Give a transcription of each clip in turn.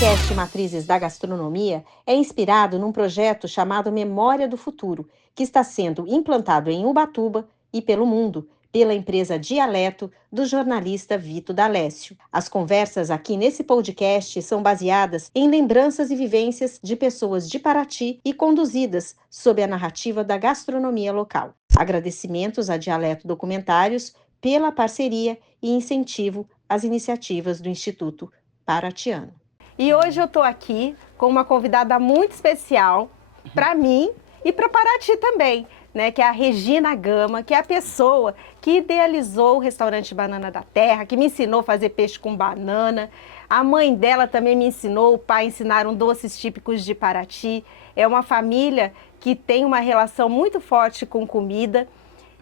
podcast Matrizes da Gastronomia é inspirado num projeto chamado Memória do Futuro, que está sendo implantado em Ubatuba e pelo mundo, pela empresa Dialeto, do jornalista Vito D'Alessio. As conversas aqui nesse podcast são baseadas em lembranças e vivências de pessoas de Paraty e conduzidas sob a narrativa da gastronomia local. Agradecimentos a Dialeto Documentários pela parceria e incentivo às iniciativas do Instituto Paratiano. E hoje eu estou aqui com uma convidada muito especial para mim e para Paraty também, né? Que é a Regina Gama, que é a pessoa que idealizou o restaurante Banana da Terra, que me ensinou a fazer peixe com banana. A mãe dela também me ensinou, o pai ensinaram doces típicos de Paraty. É uma família que tem uma relação muito forte com comida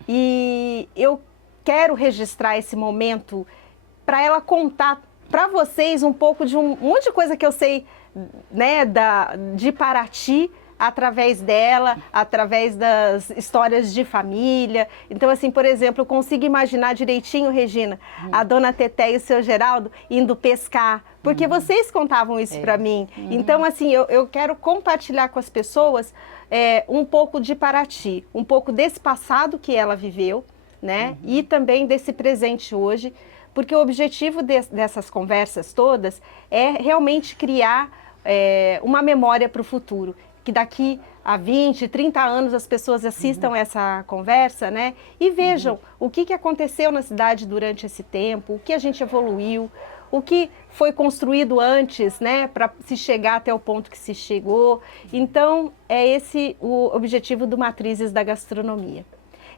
e eu quero registrar esse momento para ela contar para vocês um pouco de um monte de coisa que eu sei, né, de Paraty, através dela, através das histórias de família. Então, assim, por exemplo, eu consigo imaginar direitinho, Regina, a dona Teté e o seu Geraldo indo pescar, porque vocês contavam isso para mim. Então, assim, eu quero compartilhar com as pessoas um pouco de Paraty, um pouco desse passado que ela viveu, né, e também desse presente hoje, porque o objetivo dessas conversas todas é realmente criar uma memória para o futuro, que daqui a 20, 30 anos as pessoas assistam essa conversa, né, e vejam o que aconteceu na cidade durante esse tempo, o que a gente evoluiu, o que foi construído antes, né, para se chegar até o ponto que se chegou. Então, é esse o objetivo do Matrizes da Gastronomia.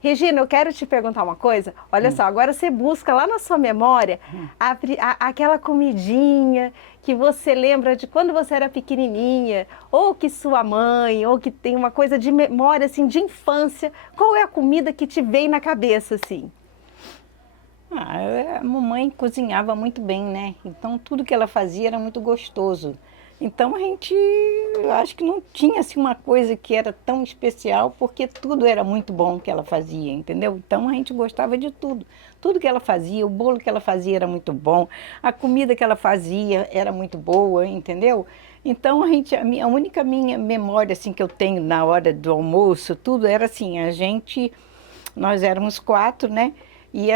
Regina, eu quero te perguntar uma coisa. Olha só, agora você busca lá na sua memória aquela comidinha que você lembra de quando você era pequenininha, ou que sua mãe, ou que tem uma coisa de memória, assim, de infância. Qual é a comida que te vem na cabeça, assim? A mamãe cozinhava muito bem, né? Então tudo que ela fazia era muito gostoso. Então eu acho que não tinha assim uma coisa que era tão especial, porque tudo era muito bom que ela fazia, entendeu? Então a gente gostava de tudo. Tudo que ela fazia, o bolo que ela fazia era muito bom, a comida que ela fazia era muito boa, entendeu? Então a única minha memória assim que eu tenho na hora do almoço, tudo era assim, nós éramos 4, né? E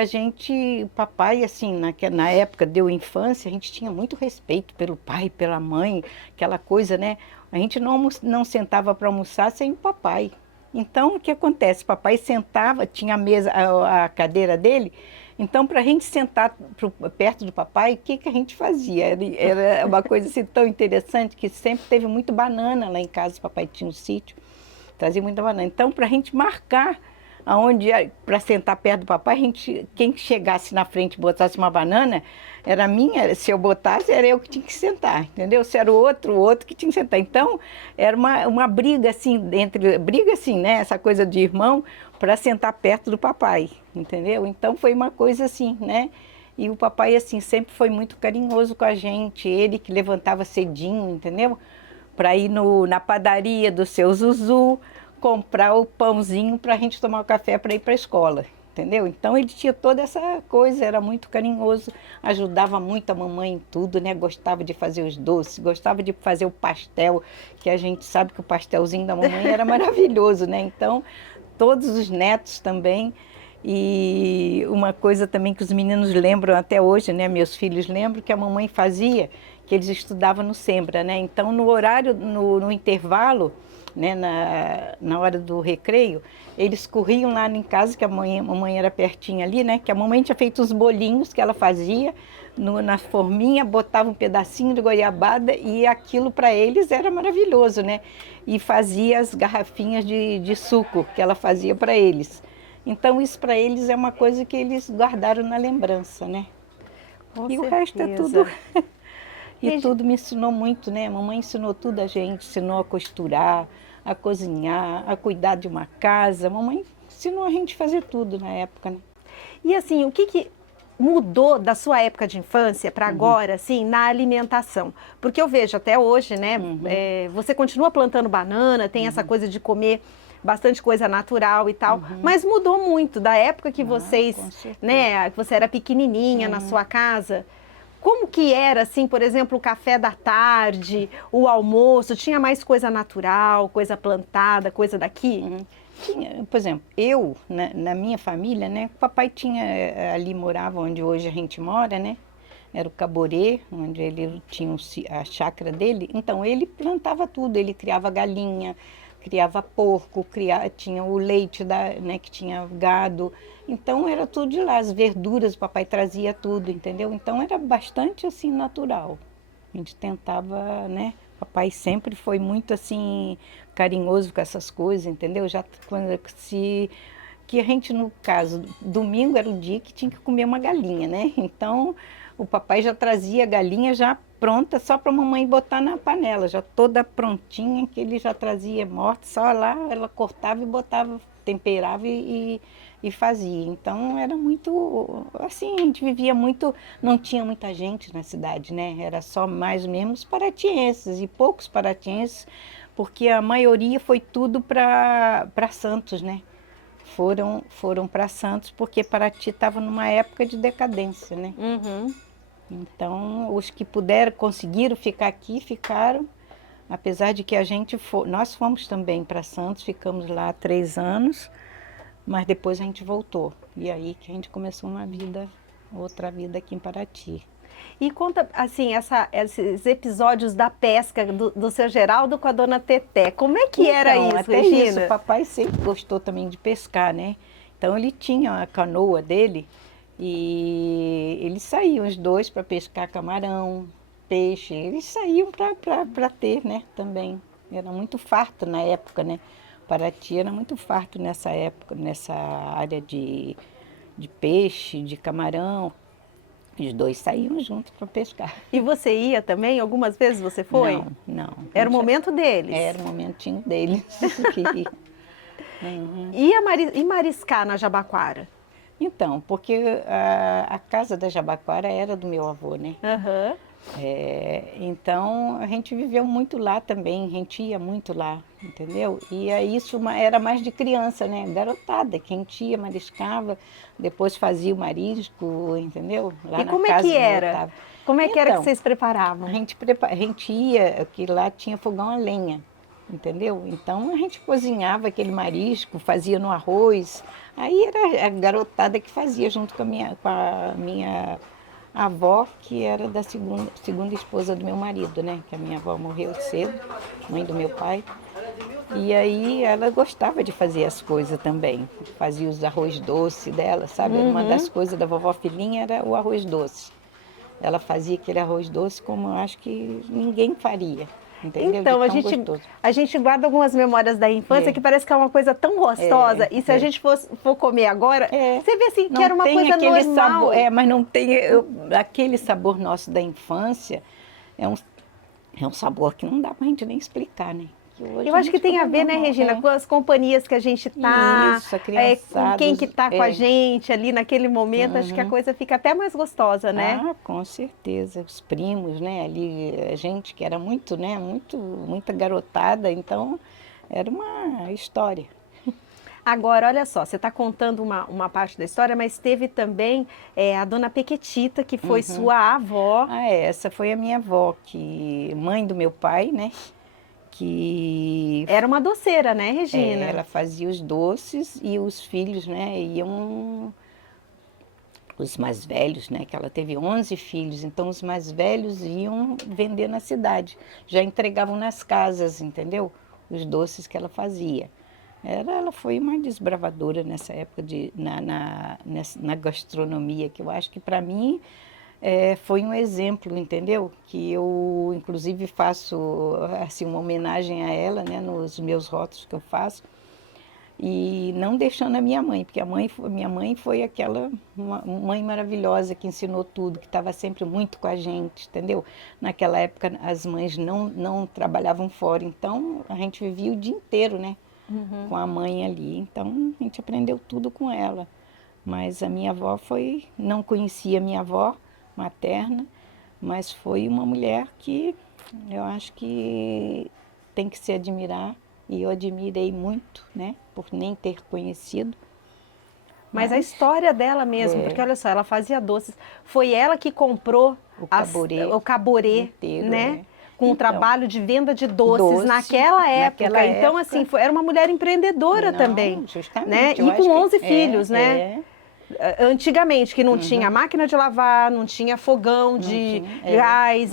papai, assim, na época deu infância, a gente tinha muito respeito pelo pai, pela mãe, aquela coisa, né? A gente não sentava para almoçar sem o papai. Então, o que acontece? Papai sentava, tinha a mesa, a cadeira dele, então, para a gente sentar perto do papai, o que a gente fazia? Era uma coisa assim, tão interessante, que sempre teve muito banana lá em casa, o papai tinha um sítio, trazia muita banana. Então, para a gente marcar para sentar perto do papai, quem chegasse na frente e botasse uma banana, era minha, se eu botasse, era eu que tinha que sentar, entendeu? Se era o outro que tinha que sentar. Então, era uma briga assim, briga assim, né? Essa coisa de irmão, para sentar perto do papai, entendeu? Então, foi uma coisa assim, né? E o papai, assim, sempre foi muito carinhoso com a gente, ele que levantava cedinho, entendeu? Para ir na padaria do seu Zuzu, comprar o pãozinho para a gente tomar o café para ir para a escola, entendeu? Então ele tinha toda essa coisa, era muito carinhoso, ajudava muito a mamãe em tudo, né? Gostava de fazer os doces, gostava de fazer o pastel, que a gente sabe que o pastelzinho da mamãe era maravilhoso, né? Então, todos os netos também. E uma coisa também que os meninos lembram até hoje, né? Meus filhos lembram que a mamãe fazia, que eles estudavam no Sembra, né? Então, no horário, no intervalo, né, na hora do recreio, eles corriam lá em casa, que a mamãe era pertinho ali, né, que a mamãe tinha feito os bolinhos que ela fazia na forminha, botava um pedacinho de goiabada e aquilo para eles era maravilhoso, né, e fazia as garrafinhas de suco que ela fazia para eles. Então isso para eles é uma coisa que eles guardaram na lembrança, né. Com e certeza. O resto é tudo... E tudo me ensinou muito, né? Mamãe ensinou tudo a gente, ensinou a costurar, a cozinhar, a cuidar de uma casa. Mamãe ensinou a gente a fazer tudo na época, né? E assim, o que mudou da sua época de infância para agora, assim, na alimentação? Porque eu vejo até hoje, né, você continua plantando banana, tem essa coisa de comer bastante coisa natural e tal, mas mudou muito da época que vocês, né, que você era pequenininha na sua casa. Como que era, assim, por exemplo, o café da tarde, o almoço? Tinha mais coisa natural, coisa plantada, coisa daqui? Tinha, por exemplo, eu, na minha família, né, o papai tinha, ali morava onde hoje a gente mora, né, era o Caborê, onde ele tinha a chácara dele, então ele plantava tudo, ele criava galinha, criava porco, tinha o leite, né, que tinha gado, então era tudo de lá, as verduras, o papai trazia tudo, entendeu? Então era bastante assim natural. A gente tentava, né? Papai sempre foi muito assim carinhoso com essas coisas, entendeu? Já quando se que a gente, no caso, domingo era o dia que tinha que comer uma galinha, né? Então, o papai já trazia a galinha já pronta só para a mamãe botar na panela, já toda prontinha, que ele já trazia morta, só lá ela cortava e botava, temperava e fazia. Então, era muito, assim, a gente vivia muito, não tinha muita gente na cidade, né? Era só mais mesmo os paratienses e poucos paratienses, porque a maioria foi tudo para Santos, né? Foram para Santos porque Paraty estava numa época de decadência, né? Uhum. Então, os que puderam, conseguiram ficar aqui, ficaram. Apesar de que nós fomos também para Santos, ficamos lá 3 anos, mas depois a gente voltou. E aí que a gente começou outra vida aqui em Paraty. E conta, assim, esses episódios da pesca do seu Geraldo com a dona Teté. Como é que era Então, isso, até Regina? isso, o papai sempre gostou também de pescar, né? Então ele tinha a canoa dele e eles saíam os dois para pescar camarão, peixe. Eles saíam para ter, né? Também. Era muito farto na época, né? Paraty era muito farto nessa época, nessa área de peixe, de camarão. Os dois saíam juntos para pescar. E você ia também? Algumas vezes você foi? Não. Era o momento deles? Era o momentinho deles. Uhum. E mariscar na Jabaquara? Então, porque a casa da Jabaquara era do meu avô, né? Aham. Então, a gente viveu muito lá também, a gente ia muito lá, entendeu? E aí isso era mais de criança, né? Garotada, que a gente ia, mariscava, depois fazia o marisco, entendeu? Lá E na como é casa que do meu era? Otávio. Como é que era que Então, vocês preparavam? a gente ia, que lá tinha fogão a lenha, entendeu? Então a gente cozinhava aquele marisco, fazia no arroz. Aí era a garotada que fazia junto com a minha avó, que era da segunda esposa do meu marido, né? Que a minha avó morreu cedo, mãe do meu pai. E aí ela gostava de fazer as coisas também. Fazia os arroz doce dela, sabe? Uma das coisas da vovó Filhinha era o arroz doce. Ela fazia aquele arroz doce como eu acho que ninguém faria, entendeu? De Então, tão gostoso. a gente guarda algumas memórias da infância É, que parece que é uma coisa tão gostosa. E se a é. gente for comer agora, você vê assim que Não era uma tem coisa aquele normal. sabor, mas não tem aquele sabor nosso da infância. É um, é um sabor que não dá pra gente nem explicar, né? Que hoje Eu a acho que gente tem a come ver, né, normal. Regina, com as companhias que a gente tá, Isso, a com criançada. quem que tá com a gente ali naquele momento, acho que a coisa fica até mais gostosa, né? Ah, com certeza. Os primos, né? Ali, a gente que era muito, né? Muita garotada, então era uma história. Agora, olha só, você está contando uma parte da história, mas teve também a dona Pequetita, que foi sua avó. Ah, essa foi a minha avó, mãe do meu pai, né? Que Era uma doceira, né, Regina? ela fazia os doces e os filhos, né? Os mais velhos, né? Que ela teve 11 filhos, então os mais velhos iam vender na cidade. Já entregavam nas casas, entendeu? Os doces que ela fazia. Ela foi uma desbravadora nessa época na gastronomia, que eu acho que para mim foi um exemplo, entendeu? Que eu, inclusive, faço assim, uma homenagem a ela, né, nos meus rótulos que eu faço, e não deixando a minha mãe, porque minha mãe foi aquela mãe maravilhosa que ensinou tudo, que estava sempre muito com a gente, entendeu? Naquela época as mães não trabalhavam fora, então a gente vivia o dia inteiro, né? Com a mãe ali. Então a gente aprendeu tudo com ela. Mas a minha avó não conhecia a minha avó materna, mas foi uma mulher que eu acho que tem que se admirar e eu admirei muito, né, por nem ter conhecido, Mas a história dela mesmo, porque olha só, ela fazia doces. Foi ela que comprou o caborê inteiro, né? Com o trabalho de venda de doces naquela época. Então, assim, era uma mulher empreendedora também. Justamente. Né? E com 11 filhos, né? Antigamente, que não tinha máquina de lavar, não tinha fogão de gás,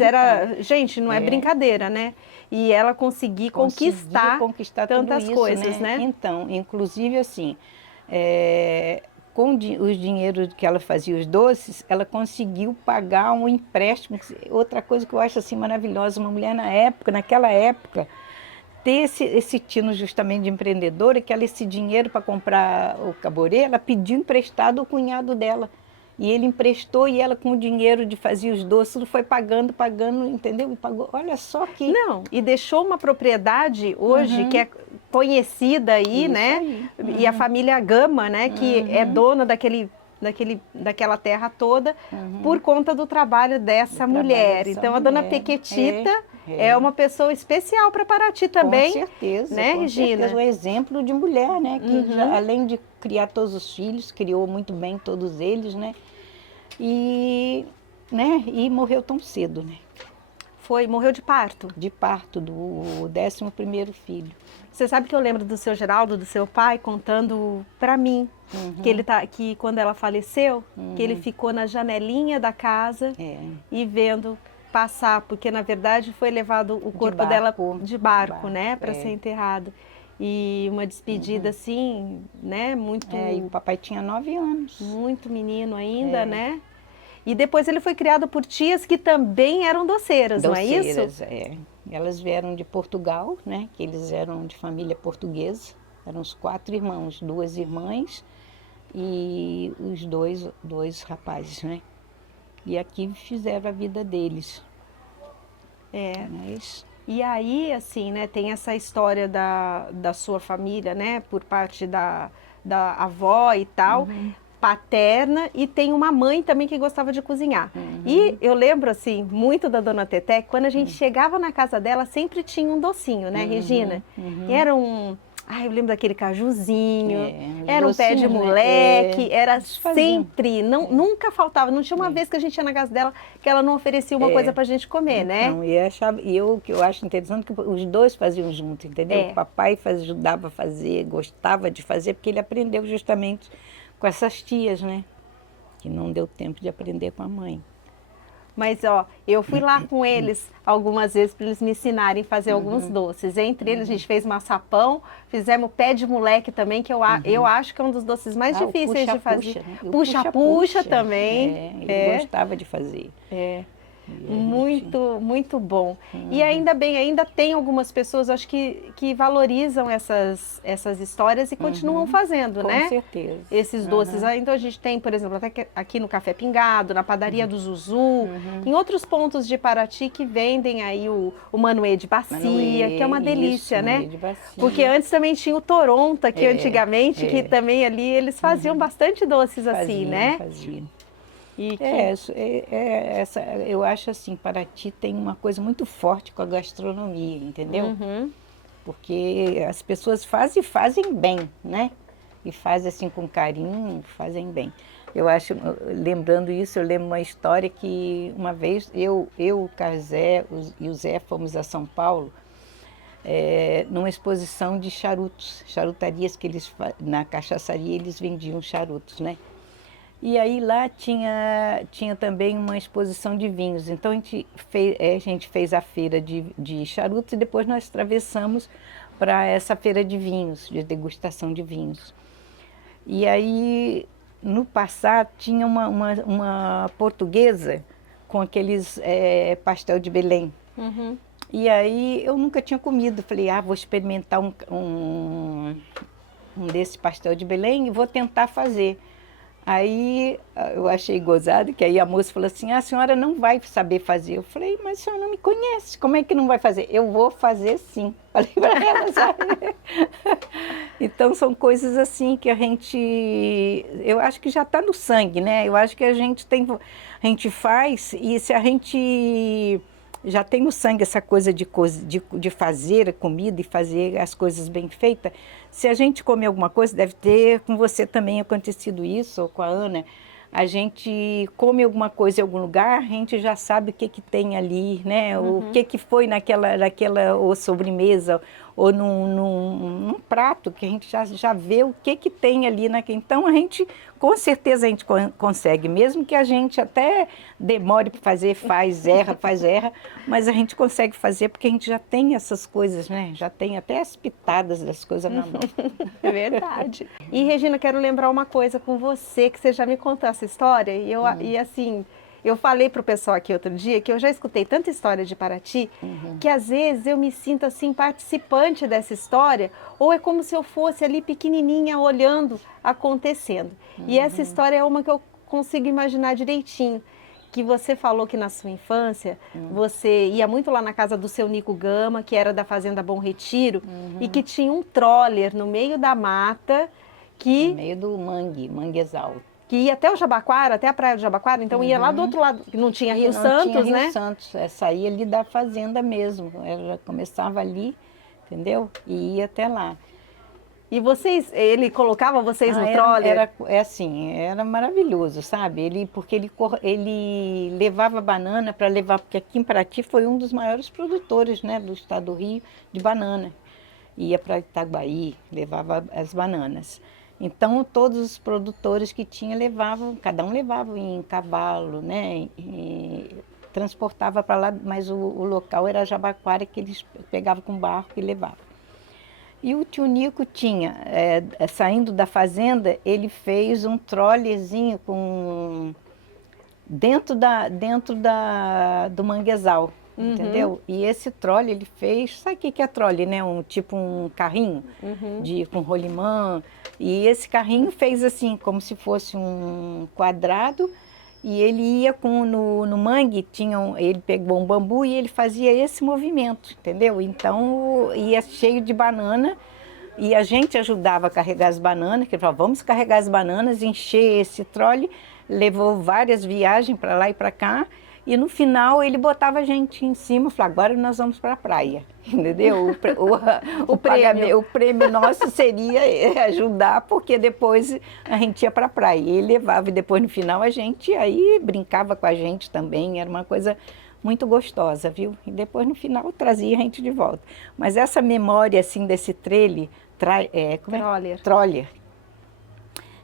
gente, não é brincadeira, né? E ela conseguiu conquistar tantas coisas, né? Então, inclusive assim, com os dinheiros que ela fazia os doces, ela conseguiu pagar um empréstimo. Outra coisa que eu acho assim maravilhosa, uma mulher naquela época, ter esse tino justamente de empreendedora, que ela, esse dinheiro para comprar o caborê, ela pediu emprestado ao cunhado dela. E ele emprestou e ela com o dinheiro de fazer os doces, tudo foi pagando, entendeu? E pagou, olha só que... Não, e deixou uma propriedade hoje que é conhecida aí, Isso né? aí. E a família Gama, né? Que é dona daquela terra toda por conta do trabalho dessa mulher. Então, a dona Pequetita é uma pessoa especial para Paraty também. Com certeza, né, com Regina? certeza. Um exemplo de mulher, né? Que já, além de criar todos os filhos, criou muito bem todos eles, né? E morreu tão cedo, né? Morreu de parto? De parto, do 11º filho. Você sabe que eu lembro do seu Geraldo, do seu pai, contando para mim que quando ela faleceu, que ele ficou na janelinha da casa e vendo passar, porque na verdade foi levado o corpo dela de barco, né, para ser enterrado. E uma despedida assim, né, muito... E o papai tinha 9 anos. Muito menino ainda, né? E depois ele foi criado por tias que também eram doceiras, não é isso? Doceiras, Elas vieram de Portugal, né? Que eles eram de família portuguesa. Eram os 4 irmãos, 2 irmãs e os dois rapazes, né? E aqui fizeram a vida deles. E aí, assim, né, tem essa história da sua família, né, por parte da avó e tal, paterna, e tem uma mãe também que gostava de cozinhar. E eu lembro, assim, muito da dona Teté, que quando a gente chegava na casa dela, sempre tinha um docinho, né, Regina? Era eu lembro daquele cajuzinho, era um pé de moleque, era sempre, nunca faltava, não tinha uma vez que a gente ia na casa dela que ela não oferecia uma coisa pra gente comer, né? O que eu acho interessante é que os dois faziam junto, entendeu? O papai ajudava a fazer, gostava de fazer, porque ele aprendeu justamente com essas tias, né? Que não deu tempo de aprender com a mãe. Mas, eu fui lá com eles algumas vezes para eles me ensinarem a fazer alguns doces. Entre eles, a gente fez maçapão, fizemos pé de moleque também, que eu acho que é um dos doces mais difíceis de fazer. Puxa-puxa também. Ele gostava de fazer. Muito bom. E ainda bem, ainda tem algumas pessoas, acho que valorizam essas histórias e continuam fazendo, né? Com certeza. Esses doces. Então a gente tem, por exemplo, até aqui no Café Pingado, na padaria do Zuzu, em outros pontos de Paraty que vendem aí o manoê de bacia, que é uma delícia, né? Porque antes também tinha o Toronta, que antigamente, que também ali eles faziam bastante doces assim, né? Faziam. Eu acho assim, Paraty tem uma coisa muito forte com a gastronomia, entendeu? Porque as pessoas fazem bem, né? E fazem assim com carinho, fazem bem. Eu acho, lembrando isso, eu lembro uma história que uma vez o Casé e o Zé fomos a São Paulo, numa exposição de charutos, charutarias que na cachaçaria eles vendiam charutos, né? E aí lá tinha também uma exposição de vinhos. Então a gente fez a feira de charutos e depois nós atravessamos para essa feira de vinhos, de degustação de vinhos. E aí, no passado, tinha uma portuguesa com aqueles pastel de Belém. E aí eu nunca tinha comido. Falei, vou experimentar um desse pastel de Belém e vou tentar fazer. Aí eu achei gozado, que aí a moça falou assim, a senhora não vai saber fazer. Eu falei, mas a senhora não me conhece, como é que não vai fazer? Eu vou fazer sim. Falei para ela, sabe? Então são coisas assim que eu acho que já está no sangue, né? Eu acho que a gente faz e se a gente já tem no sangue essa coisa de fazer a comida e fazer as coisas bem feitas. Se a gente come alguma coisa, deve ter com você também acontecido isso, ou com a Ana. A gente come alguma coisa em algum lugar, a gente já sabe o que que tem ali, né? O que foi naquela ou sobremesa, ou num prato, que a gente já vê o que tem ali naquele. Então, a gente, com certeza, a gente consegue, mesmo que a gente até demore para fazer, faz, erra, mas a gente consegue fazer porque a gente já tem essas coisas, né? Já tem até as pitadas das coisas na mão. É verdade. E, Regina, quero lembrar uma coisa com você, que você já me contou essa história, e assim, eu falei para o pessoal aqui outro dia que eu já escutei tanta história de Paraty, que às vezes eu me sinto assim, participante dessa história, ou é como se eu fosse ali pequenininha, olhando, acontecendo. E essa história é uma que eu consigo imaginar direitinho. Que você falou que na sua infância você ia muito lá na casa do seu Nico Gama, que era da Fazenda Bom Retiro, e que tinha um troller no meio da mata No meio do manguezal. que ia até o Jabaquara, até a praia do Jabaquara, então ia lá do outro lado, que não tinha Rio Santos, não tinha né? Rio Santos, saía ali da fazenda mesmo, já começava ali, entendeu? E ia até lá. E vocês, ele colocava vocês no troller? Era maravilhoso, sabe? Ele levava banana para levar, porque aqui em Paraty foi um dos maiores produtores, né, do estado do Rio de banana. Ia para Itaguaí, levava as bananas. Então, todos os produtores que tinha levavam, cada um levava em cavalo, né? E transportava para lá, mas o local era Jabaquara, que eles pegavam com barco e levavam. E o tio Nico tinha, saindo da fazenda, ele fez um trollezinho dentro do manguezal, entendeu? E esse trole ele fez, sabe o que é trole, né? Tipo um carrinho com rolimã. E esse carrinho fez assim, como se fosse um quadrado, e ele ia no mangue, ele pegou um bambu e ele fazia esse movimento, entendeu? Então ia cheio de banana e a gente ajudava a carregar as bananas, que ele falava, vamos carregar as bananas, encher esse trole, levou várias viagens para lá e para cá, e no final ele botava a gente em cima e falava, agora nós vamos para a praia, entendeu? O prêmio nosso seria ajudar, porque depois a gente ia para a praia. E ele levava, e depois no final a gente aí brincava com a gente também, era uma coisa muito gostosa, viu? E depois no final trazia a gente de volta. Mas essa memória assim desse troller,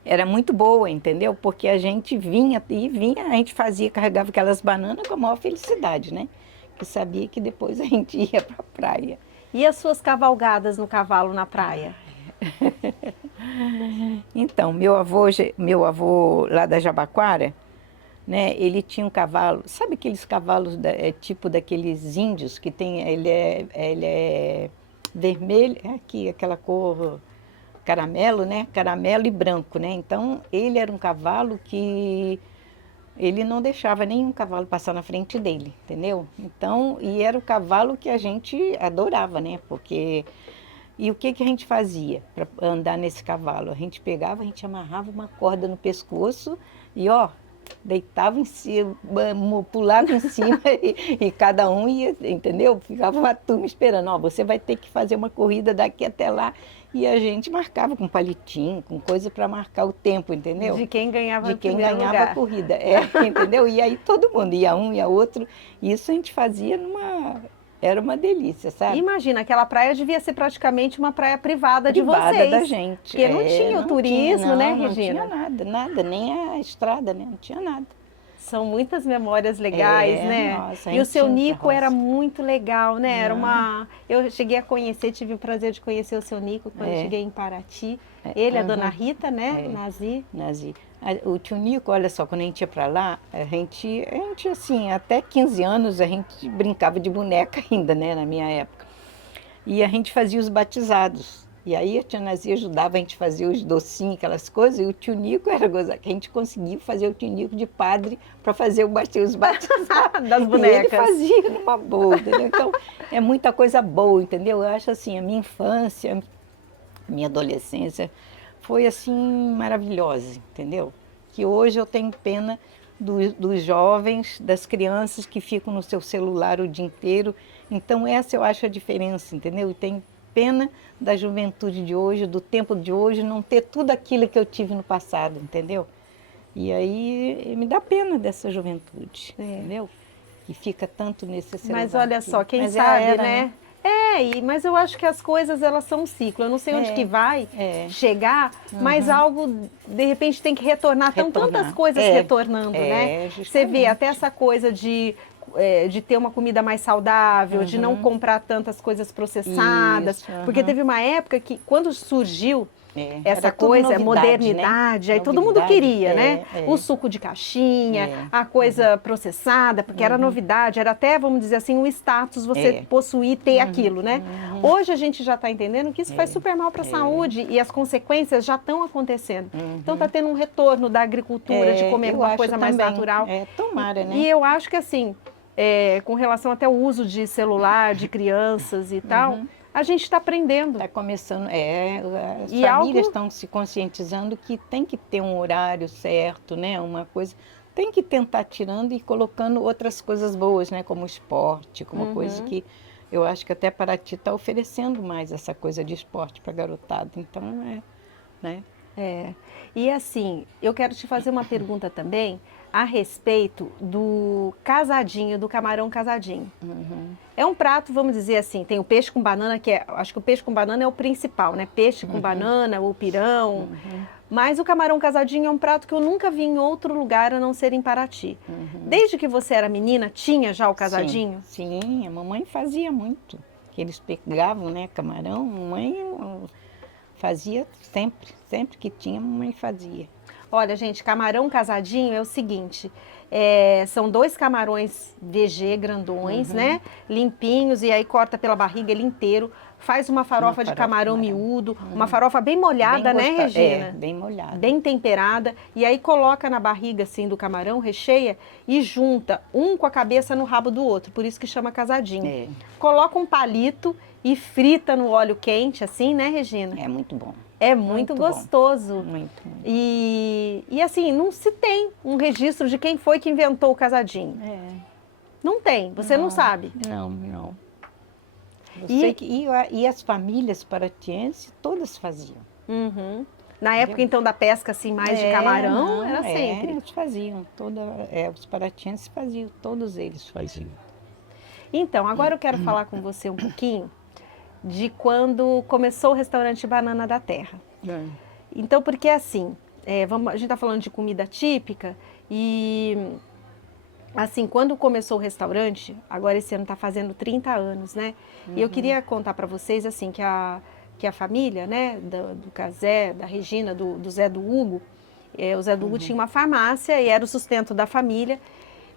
era muito boa, entendeu? Porque a gente vinha, a gente carregava aquelas bananas com a maior felicidade, né? Que sabia que depois a gente ia para a praia. E as suas cavalgadas no cavalo na praia? Então, meu avô lá da Jabaquara, né? Ele tinha um cavalo, sabe aqueles cavalos tipo daqueles índios que tem, ele é vermelho, aqui aquela cor caramelo, né? Caramelo e branco, né? Então, ele era um cavalo que ele não deixava nenhum cavalo passar na frente dele, entendeu? Então, e era o cavalo que a gente adorava, né? Porque... E o que a gente fazia para andar nesse cavalo? A gente amarrava uma corda no pescoço e, ó, deitava em cima, pulava em cima e cada um ia, entendeu? Ficava uma turma esperando, ó, você vai ter que fazer uma corrida daqui até lá. E a gente marcava com palitinho, com coisa para marcar o tempo, entendeu? De quem ganhava a corrida, entendeu? E aí todo mundo, ia um, ia outro. Isso a gente fazia era uma delícia, sabe? Imagina, aquela praia devia ser praticamente uma praia privada de vocês. Privada da gente. Porque não tinha o turismo, né, Regina? Não tinha nada, nem a estrada, né? Não tinha nada. São muitas memórias legais, né? Nossa, e o seu Nico era muito legal, né? Eu cheguei a conhecer, tive o prazer de conhecer o seu Nico quando cheguei em Paraty. Ele, a dona Rita, né? Nazi. O tio Nico, olha só, quando a gente ia para lá, a gente assim, até 15 anos a gente brincava de boneca ainda, né, na minha época. E a gente fazia os batizados. E aí a tia Nazi ajudava a gente a fazer os docinhos, aquelas coisas, e o tio Nico era gozar, que a gente conseguiu fazer o tio Nico de padre para fazer os batizados das bonecas. E ele fazia numa boa, entendeu? Então, é muita coisa boa, entendeu? Eu acho assim, a minha infância, minha adolescência foi assim maravilhosa, entendeu? Que hoje eu tenho pena dos jovens, das crianças que ficam no seu celular o dia inteiro. Então essa eu acho a diferença, entendeu? E tem pena da juventude de hoje, do tempo de hoje, não ter tudo aquilo que eu tive no passado, entendeu? E aí me dá pena dessa juventude, entendeu? Que fica tanto nesse celular. Mas olha aqui. só, quem Mas sabe, era, né? Mas eu acho que as coisas, elas são um ciclo. Eu não sei onde que vai chegar, mas algo, de repente, tem que retornar. Estão tantas coisas retornando, né? Você vê até essa coisa de ter uma comida mais saudável, de não comprar tantas coisas processadas. Isso, porque teve uma época que, quando surgiu essa era tudo coisa, novidade, modernidade, né? aí todo mundo queria, né? É. O suco de caixinha, a coisa processada, porque era novidade, era até, vamos dizer assim, um status você possuir, ter aquilo, né? Hoje a gente já está entendendo que isso faz super mal para a saúde e as consequências já estão acontecendo. Então está tendo um retorno da agricultura, de comer uma coisa mais natural. Tomara, né? E eu acho que assim, com relação até ao uso de celular, de crianças e tal, a gente está aprendendo. Está começando, as famílias estão se conscientizando que tem que ter um horário certo, né? Uma coisa, tem que tentar tirando e colocando outras coisas boas, né? Como esporte, como coisa que eu acho que até Paraty está oferecendo mais essa coisa de esporte para a garotada. Então, né? E assim, eu quero te fazer uma pergunta também a respeito do casadinho, do camarão casadinho. É um prato, vamos dizer assim, tem o peixe com banana, acho que o peixe com banana é o principal, né? Peixe com banana, o pirão. Mas o camarão casadinho é um prato que eu nunca vi em outro lugar a não ser em Paraty. Desde que você era menina, tinha já o casadinho? Sim, a mamãe fazia muito. Eles pegavam, né, camarão, a mamãe fazia sempre que tinha, a mamãe fazia. Olha, gente, camarão casadinho é o seguinte, são 2 camarões VG grandões, né? Limpinhos, e aí corta pela barriga ele inteiro, faz uma farofa de camarão miúdo, uma farofa bem molhada, né, Regina? Bem molhada. Bem temperada, e aí coloca na barriga, assim, do camarão, recheia, e junta um com a cabeça no rabo do outro, por isso que chama casadinho. Coloca um palito e frita no óleo quente, assim, né, Regina? É muito bom. É muito gostoso. Muito. E assim, não se tem um registro de quem foi que inventou o casadinho. Não tem, você não sabe. Não. Eu sei que, e as famílias paratienses todas faziam. Na época, então, da pesca, assim, mais de camarão, era sempre. Eles faziam, os paratienses faziam, todos eles faziam. Então, agora eu quero falar com você um pouquinho de quando começou o restaurante Banana da Terra. Então, porque assim, a gente está falando de comida típica e, assim, quando começou o restaurante, agora esse ano está fazendo 30 anos, né? E eu queria contar para vocês, assim, que a família, né, do Cazé, da Regina, do Zé do Hugo, o Zé do Hugo tinha uma farmácia e era o sustento da família.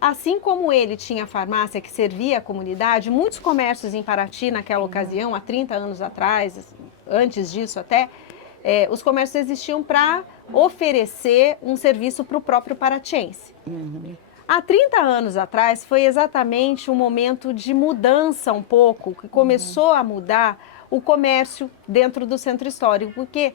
Assim como ele tinha farmácia que servia a comunidade, muitos comércios em Paraty naquela ocasião, há 30 anos atrás, antes disso até, os comércios existiam para oferecer um serviço para o próprio paratiense. Há 30 anos atrás foi exatamente um momento de mudança um pouco, que começou a mudar o comércio dentro do centro histórico, porque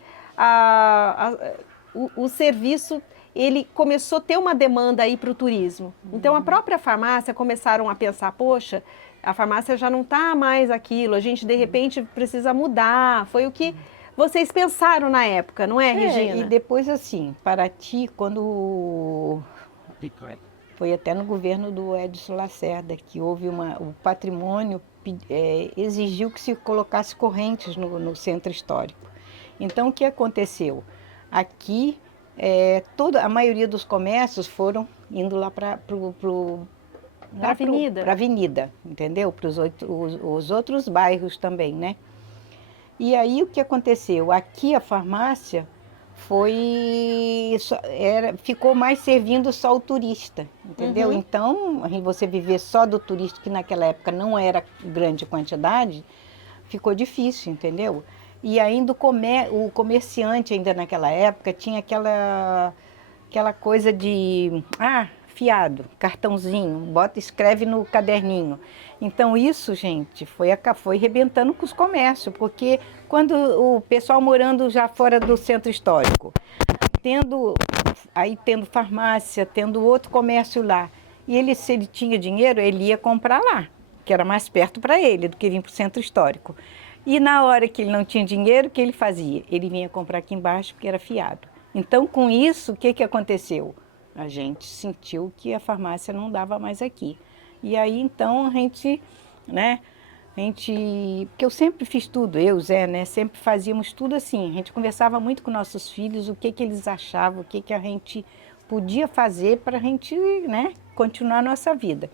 o serviço ele começou a ter uma demanda aí para o turismo. Então, a própria farmácia começaram a pensar, poxa, a farmácia já não está mais aquilo, a gente, de repente, precisa mudar. Foi o que vocês pensaram na época, não é, Regina? E depois, assim, Paraty, quando foi até no governo do Edson Lacerda, que houve o patrimônio exigiu que se colocasse correntes no centro histórico. Então, o que aconteceu? Aqui, a maioria dos comércios foram indo lá para a avenida. Para a avenida, entendeu? Para os outros bairros também, né? E aí o que aconteceu? Aqui a farmácia ficou mais servindo só o turista, entendeu? Então, você viver só do turista, que naquela época não era grande quantidade, ficou difícil, entendeu? E ainda o comerciante, ainda naquela época, tinha aquela coisa de, fiado, cartãozinho, escreve no caderninho. Então isso, gente, foi arrebentando com os comércios, porque quando o pessoal morando já fora do centro histórico, tendo aí tendo farmácia, tendo outro comércio lá. E ele, se ele tinha dinheiro, ele ia comprar lá, que era mais perto para ele do que vir para o centro histórico. E na hora que ele não tinha dinheiro, o que ele fazia? Ele vinha comprar aqui embaixo, porque era fiado. Então, com isso, o que que aconteceu? A gente sentiu que a farmácia não dava mais aqui. E aí, então, a gente, né? Porque eu sempre fiz tudo, eu, Zé, né? Sempre fazíamos tudo assim. A gente conversava muito com nossos filhos, o que que eles achavam, o que que a gente podia fazer para a gente, né, continuar a nossa vida.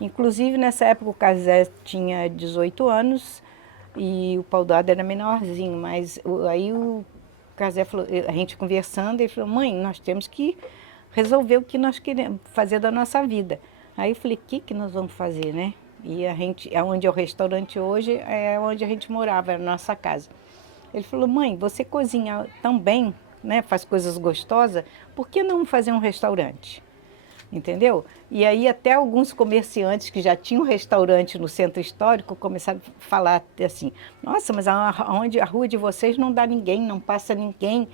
Inclusive, nessa época, o Casé tinha 18 anos e o Paudado era menorzinho, mas aí o Casé falou, a gente conversando, ele falou, mãe, nós temos que resolver o que nós queremos fazer da nossa vida. Aí eu falei, o que que nós vamos fazer, né? E a gente, onde é o restaurante hoje, é onde a gente morava, era a nossa casa. Ele falou, mãe, você cozinha tão bem, né, faz coisas gostosas, por que não fazer um restaurante? Entendeu? E aí até alguns comerciantes que já tinham restaurante no centro histórico começaram a falar assim, nossa, mas onde a rua de vocês não dá ninguém, não passa ninguém.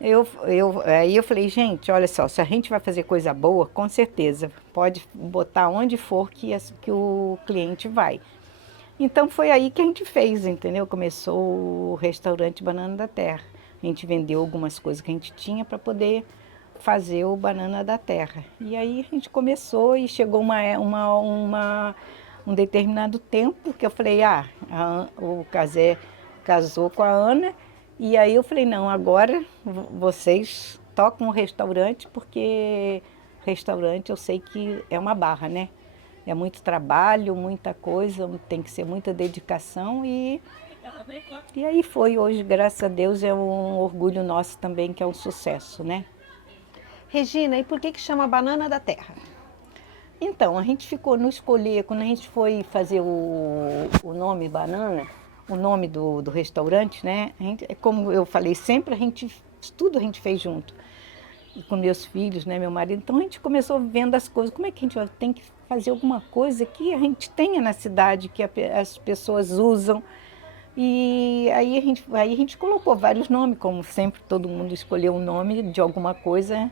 Aí eu falei, gente, olha só, se a gente vai fazer coisa boa, com certeza, pode botar onde for que o cliente vai. Então foi aí que a gente fez, entendeu? Começou o restaurante Banana da Terra. A gente vendeu algumas coisas que a gente tinha para poder fazer o Banana da Terra. E aí a gente começou e chegou um determinado tempo que eu falei, o Casé casou com a Ana. E aí eu falei, não, agora vocês tocam o restaurante, porque restaurante eu sei que é uma barra, né? É muito trabalho, muita coisa, tem que ser muita dedicação e aí foi. Hoje, graças a Deus, é um orgulho nosso também, que é um sucesso, né? Regina, e por que chama Banana da Terra? Então, a gente ficou no escolher, quando a gente foi fazer o nome Banana, o nome do restaurante, né? Como eu falei, sempre tudo a gente fez junto. E com meus filhos, né, meu marido. Então a gente começou vendo as coisas. Como é que a gente tem que fazer alguma coisa que a gente tenha na cidade, que as pessoas usam? E aí a gente colocou vários nomes, como sempre todo mundo escolheu um nome de alguma coisa.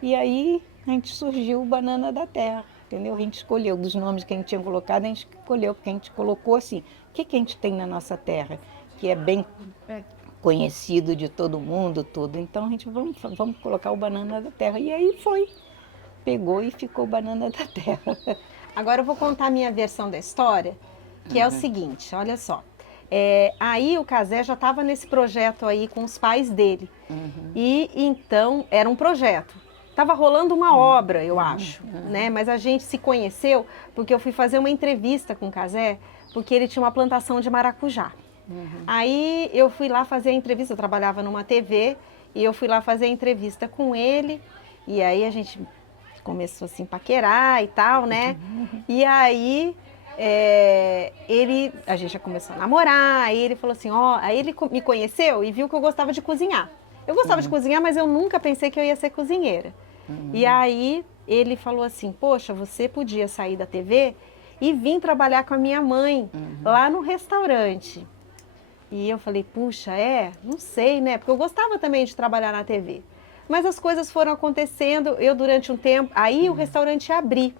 E aí a gente surgiu o Banana da Terra, entendeu? A gente escolheu dos nomes que a gente tinha colocado, a gente escolheu, porque a gente colocou assim, o que que a gente tem na nossa terra, que é bem conhecido de todo mundo, tudo. Então a gente, vamos colocar o Banana da Terra. E aí pegou e ficou Banana da Terra. Agora eu vou contar a minha versão da história, que é o seguinte, olha só. Aí o Casé já estava nesse projeto aí com os pais dele. E então era um projeto. Estava rolando uma obra, eu acho, né? Mas a gente se conheceu porque eu fui fazer uma entrevista com o Casé, porque ele tinha uma plantação de maracujá. Aí eu fui lá fazer a entrevista, eu trabalhava numa TV, e eu fui lá fazer a entrevista com ele, e aí a gente começou assim a paquerar e tal, né? E aí a gente já começou a namorar, aí ele falou assim, aí ele me conheceu e viu que eu gostava de cozinhar. Eu gostava de cozinhar, mas eu nunca pensei que eu ia ser cozinheira. E aí ele falou assim, poxa, você podia sair da TV e vir trabalhar com a minha mãe lá no restaurante. E eu falei, puxa, não sei, né? Porque eu gostava também de trabalhar na TV. Mas as coisas foram acontecendo, eu durante um tempo, aí o restaurante ia abrir.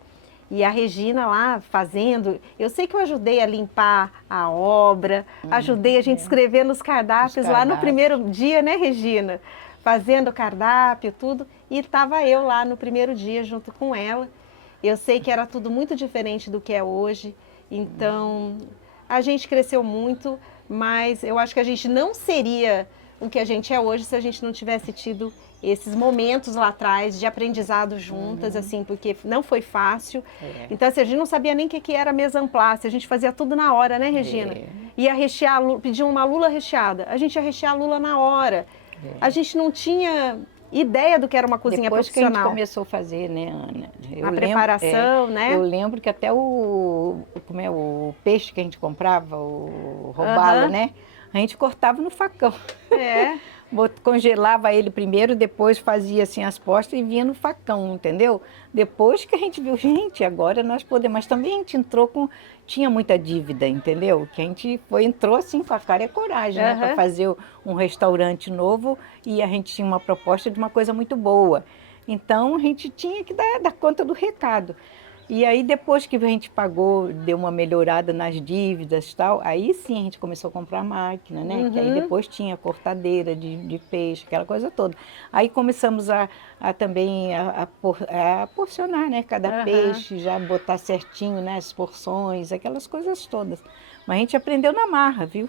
E a Regina lá fazendo, eu sei que eu ajudei a limpar a obra, ajudei a gente escrever nos cardápios lá no primeiro dia, né, Regina? Fazendo cardápio, tudo. E estava eu lá no primeiro dia junto com ela. Eu sei que era tudo muito diferente do que é hoje. Então, a gente cresceu muito, mas eu acho que a gente não seria o que a gente é hoje se a gente não tivesse tido esses momentos lá atrás de aprendizado juntas, assim, porque não foi fácil. Então, assim, a gente não sabia nem o que era mise en place, a gente fazia tudo na hora, né, Regina? Ia rechear, pedir uma lula recheada, a gente ia rechear a lula na hora. A gente não tinha ideia do que era uma cozinha profissional. Depois que a gente começou a fazer, né, Ana? A preparação, né? Eu lembro que até o peixe que a gente comprava, o robalo, né? A gente cortava no facão. Congelava ele primeiro, depois fazia assim as postas e vinha no facão, entendeu? Depois que a gente viu, gente, agora nós podemos. Mas também a gente tinha muita dívida, entendeu? Que a gente entrou assim com a cara e a coragem, né? Para fazer um restaurante novo, e a gente tinha uma proposta de uma coisa muito boa. Então a gente tinha que dar conta do recado. E aí depois que a gente pagou, deu uma melhorada nas dívidas e tal, aí sim a gente começou a comprar máquina, né? Que aí depois tinha cortadeira de peixe, aquela coisa toda. Aí começamos também a porcionar, né? Cada peixe, já botar certinho, né? As porções, aquelas coisas todas. Mas a gente aprendeu na marra, viu?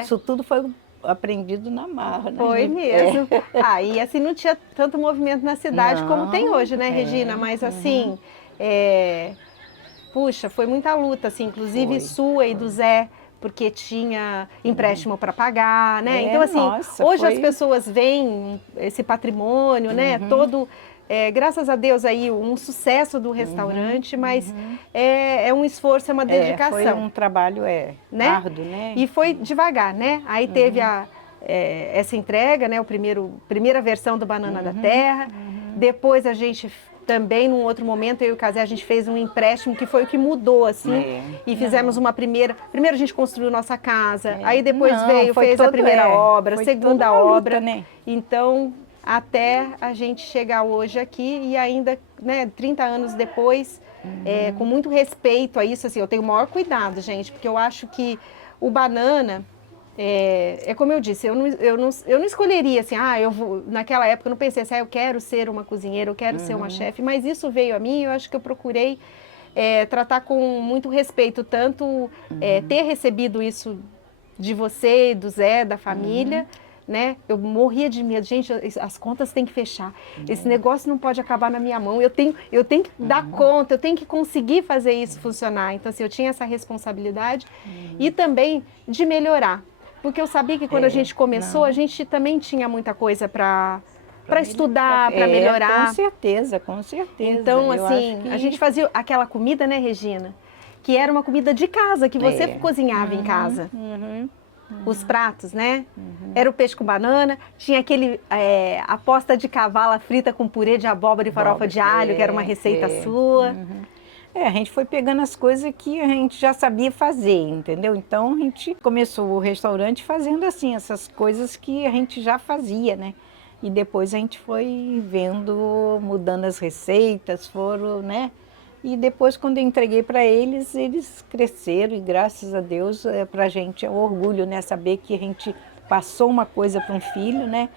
Isso tudo foi aprendido na marra, né? Foi mesmo. E assim não tinha tanto movimento na cidade como tem hoje, né, Regina? Mas assim, puxa, foi muita luta, assim, inclusive sua e do Zé, porque tinha empréstimo para pagar, né? Então, assim, hoje as pessoas veem esse patrimônio, né? Todo, graças a Deus aí, um sucesso do restaurante, mas é um esforço, é uma dedicação. Foi um trabalho, né? árduo, né? E foi devagar, né? Aí teve essa entrega, né? Primeira versão do Banana da Terra. Depois a gente também, num outro momento, eu e o Casé, a gente fez um empréstimo que foi o que mudou, assim. E fizemos uma primeira... Primeiro a gente construiu nossa casa, aí depois fez a primeira obra, a segunda obra. Luta, né? Então, até a gente chegar hoje aqui e ainda, né, 30 anos depois, com muito respeito a isso, assim, eu tenho o maior cuidado, gente, porque eu acho que o Banana... É como eu disse, eu não escolheria assim, naquela época eu não pensei assim, eu quero ser uma cozinheira, eu quero ser uma chefe, mas isso veio a mim e eu acho que eu procurei tratar com muito respeito, tanto ter recebido isso de você, do Zé, da família, né? Eu morria de medo, gente, as contas têm que fechar, esse negócio não pode acabar na minha mão, eu tenho que dar conta, eu tenho que conseguir fazer isso funcionar, então assim, eu tinha essa responsabilidade e também de melhorar. Porque eu sabia que quando a gente começou, a gente também tinha muita coisa para estudar, para melhorar. Com certeza, com certeza. Então, assim, a gente fazia aquela comida, né, Regina? Que era uma comida de casa, que você cozinhava em casa. Os pratos, né? Era o peixe com banana, tinha a posta de cavala frita com purê de abóbora e farofa de alho, que era uma receita sua. A gente foi pegando as coisas que a gente já sabia fazer, entendeu? Então a gente começou o restaurante fazendo assim, essas coisas que a gente já fazia, né? E depois a gente foi vendo, mudando as receitas, né? E depois quando eu entreguei para eles, eles cresceram e graças a Deus, para a gente é um orgulho, né? Saber que a gente passou uma coisa para um filho, né?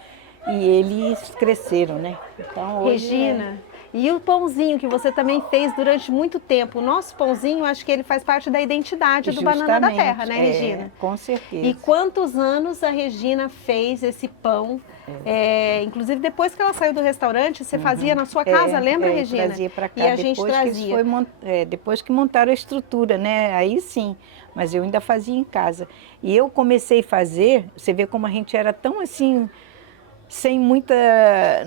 E eles cresceram, né? Então, hoje, Regina... E o pãozinho que você também fez durante muito tempo, o nosso pãozinho, acho que ele faz parte da identidade do Banana da Terra, né, Regina? Com certeza. E quantos anos a Regina fez esse pão? Inclusive, depois que ela saiu do restaurante, você fazia na sua casa, lembra, Regina? Trazia para cá. E a gente trazia. Depois que montaram a estrutura, né? Aí sim, mas eu ainda fazia em casa. E eu comecei a fazer, você vê como a gente era tão assim... sem muita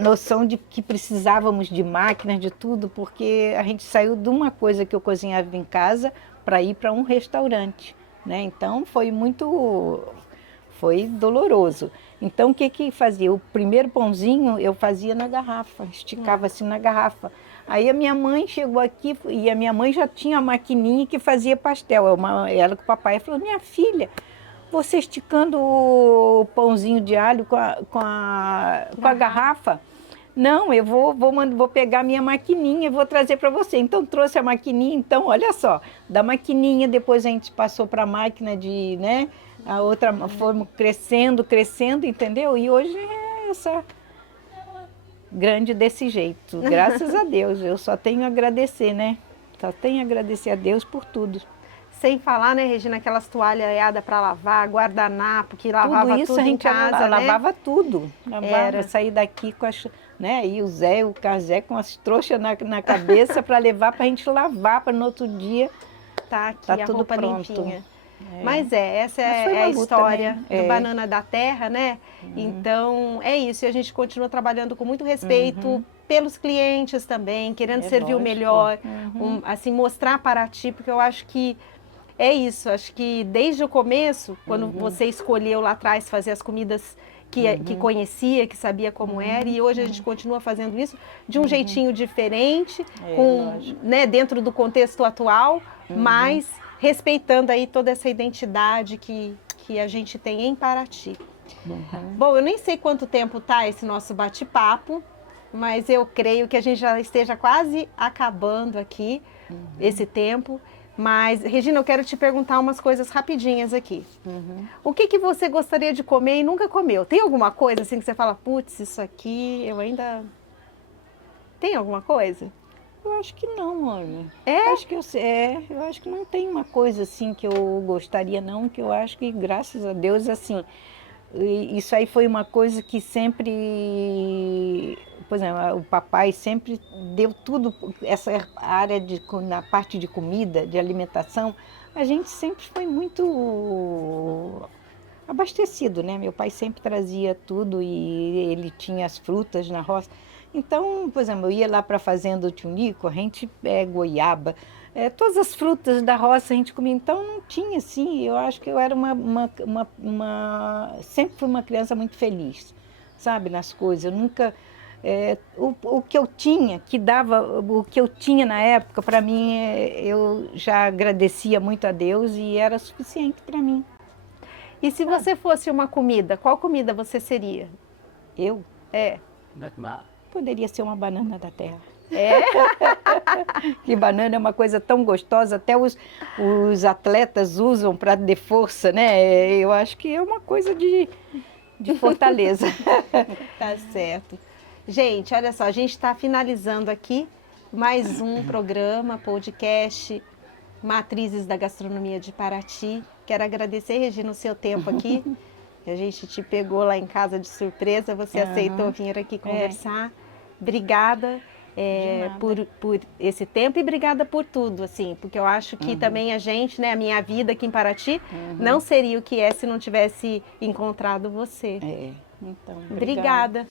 noção de que precisávamos de máquinas, de tudo, porque a gente saiu de uma coisa que eu cozinhava em casa para ir para um restaurante, né? Então foi doloroso. Então o que fazia? O primeiro pãozinho eu fazia na garrafa, esticava assim na garrafa. Aí a minha mãe chegou aqui e a minha mãe já tinha a maquininha que fazia pastel. Ela com o papai falou, minha filha, você esticando o pãozinho de alho com a garrafa? Não, eu vou pegar minha maquininha e vou trazer para você. Então trouxe a maquininha, então olha só, da maquininha depois a gente passou para a máquina de, né? A outra fomos crescendo, entendeu? E hoje é essa grande desse jeito. Graças a Deus, eu só tenho a agradecer, né? Só tenho a agradecer a Deus por tudo. Sem falar, né, Regina, aquelas toalhas para lavar, guardanapo, que lavava tudo isso tudo a gente em casa, né? lavava tudo. Era sair daqui com as, né, e o Zé, o Casé com as trouxas na cabeça para levar para a gente lavar para no outro dia tá aqui tá a tudo roupa pronto. Limpinha. Mas essa é a história do Banana da Terra, né? Então, é isso. E a gente continua trabalhando com muito respeito pelos clientes também, querendo servir o melhor, assim, mostrar Paraty, porque eu acho que é isso. Acho que desde o começo, quando você escolheu lá atrás fazer as comidas que conhecia, que sabia como era, e hoje a gente continua fazendo isso de um jeitinho diferente, né, dentro do contexto atual, mas respeitando aí toda essa identidade que a gente tem em Paraty. Bom, eu nem sei quanto tempo tá esse nosso bate-papo, mas eu creio que a gente já esteja quase acabando aqui esse tempo. Mas, Regina, eu quero te perguntar umas coisas rapidinhas aqui. O que que você gostaria de comer e nunca comeu? Tem alguma coisa assim que você fala, putz, isso aqui eu ainda... Tem alguma coisa? Eu acho que não, olha. É? Eu acho que não tem uma coisa assim que eu gostaria não, que eu acho que, graças a Deus, assim, isso aí foi uma coisa que sempre, por exemplo, o papai sempre deu tudo, essa área na parte de comida, de alimentação, a gente sempre foi muito abastecido, né? Meu pai sempre trazia tudo e ele tinha as frutas na roça. Então, por exemplo, eu ia lá para a fazenda do Tio Nico, a gente goiaba, todas as frutas da roça a gente comia. Então, não tinha assim, eu acho que eu era sempre fui uma criança muito feliz, sabe, nas coisas. Eu nunca, o que eu tinha, o que eu tinha na época, para mim, eu já agradecia muito a Deus e era suficiente para mim. E se você fosse uma comida, qual comida você seria? Eu? É. Poderia ser uma banana da terra. É? Que banana é uma coisa tão gostosa, até os atletas usam para ter força, né? Eu acho que é uma coisa de fortaleza. Tá certo. Gente, olha só, a gente está finalizando aqui mais um programa, podcast, Matrizes da Gastronomia de Paraty. Quero agradecer, Regina, o seu tempo aqui. A gente te pegou lá em casa de surpresa, você aceitou vir aqui conversar. Obrigada por esse tempo e obrigada por tudo, assim, porque eu acho que também a gente, né, a minha vida aqui em Paraty, não seria o que é se não tivesse encontrado você. Então, Obrigada.